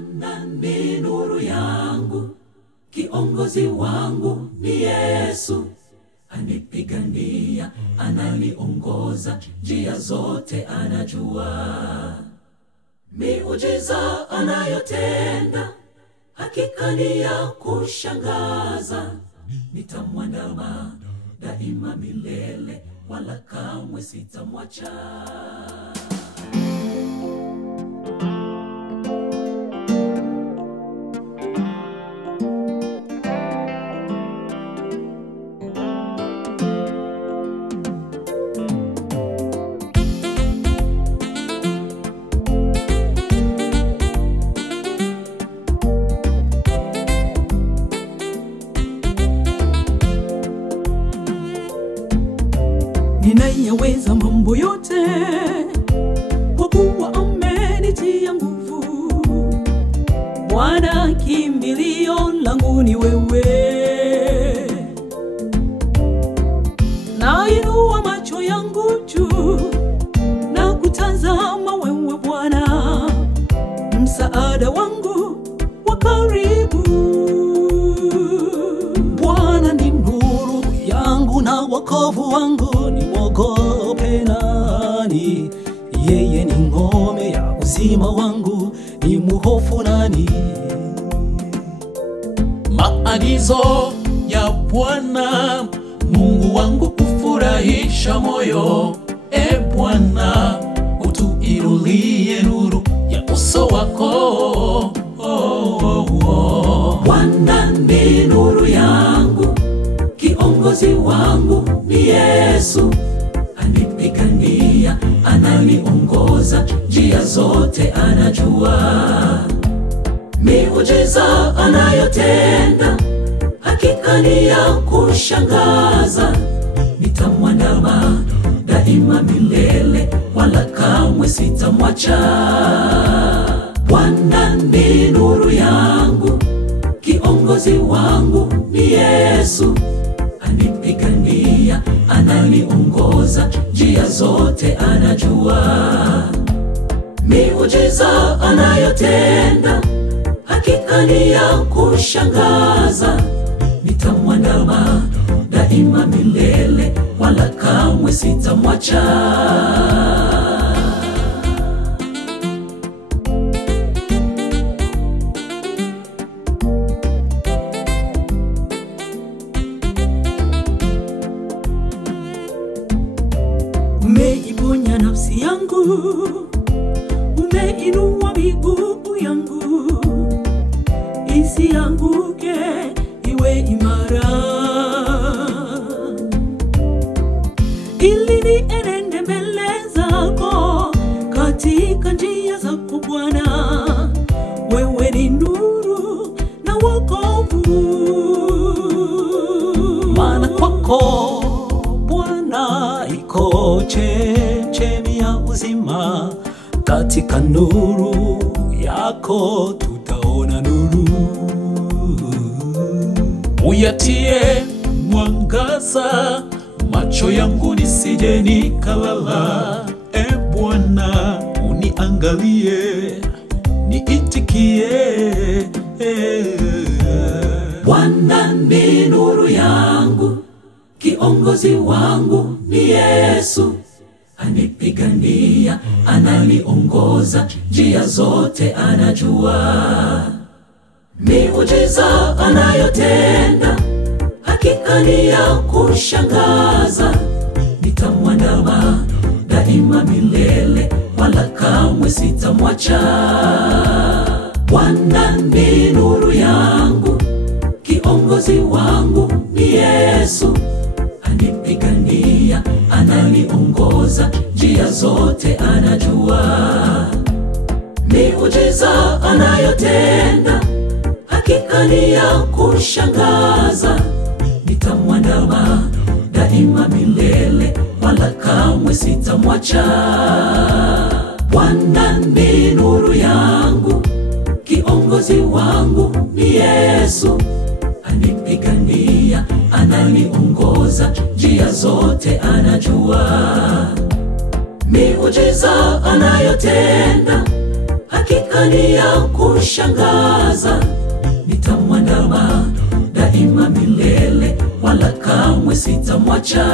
Bwana ni nuru yangu, kiongozi wangu ni Yesu. Anipigania, ananiongoza, njia zote anajua. Miujiza anayotenda, hakika ni ya kushangaza. Nitamwandama daima milele, wala kamwe sitamwacha. Ninayaweza mambo yote kwa kuwa amenitia nguvu. Bwana kimbilio langu ni wewe. Nainua macho yangu juu na kutazama wewe Bwana, msaada wangu wa karibu. Bwana ni nuru yangu na wokovu wangu, nimwogope nani? Yeye ni ngome ya uzima wangu, ni mhofu nani? Maagizo ya Bwana Mungu wangu kufurahisha moyo. E Bwana, utuinulie nuru ya uso wako. Bwana ni nuru yangu, kiongozi wangu ni Yesu. Anipigania, ananiongoza, njia zote anajua. Miujiza anayotenda, hakika ni ya kushangaza. Nitamwandama daima milele, wala kamwe sitamwacha. Bwana ni nuru yangu, kiongozi wangu ni Yesu. Anipigania, ananiongoza, njia zote anajua. Miujiza anayotenda, hakika ni ya kushangaza. Nitamwandama daima milele, wala kamwe sitamwacha. Umeiponya nafsi yangu, umeinua miguu yangu, isianguke, iwe imara, ili nienende mbele zako katika njia zako Bwana. Wewe ni nuru na wokovu, maana kwako Bwana iko chemchemi ya uzima. Katika nuru yako tutaona nuru. Uyatie mwangaza macho yangu, nisije nikalala. E Bwana, uniangalie, niitikie. Bwana ni nuru yangu, kiongozi wangu ni Yesu. Anipigania, ananiongoza, njia zote anajua. Miujiza anayotenda, hakika ni ya kushangaza. Nitamwandama daima milele, wala kamwe sitamwacha. Bwana ni nuru yangu, kiongozi wangu ni Yesu. Anipigania, ananiongoza, njia zote anajua. Miujiza anayotenda, hakika ni ya kushangaza. Nitamwandama daima milele, wala kamwe sitamwacha. Bwana ni nuru yangu, kiongozi wangu ni Yesu. Anipigania, ananiongoza, njia zote anajua. Miujiza anayotenda, hakika ni ya kushangaza. Nitamwandama daima milele, wala kamwe sitamwacha.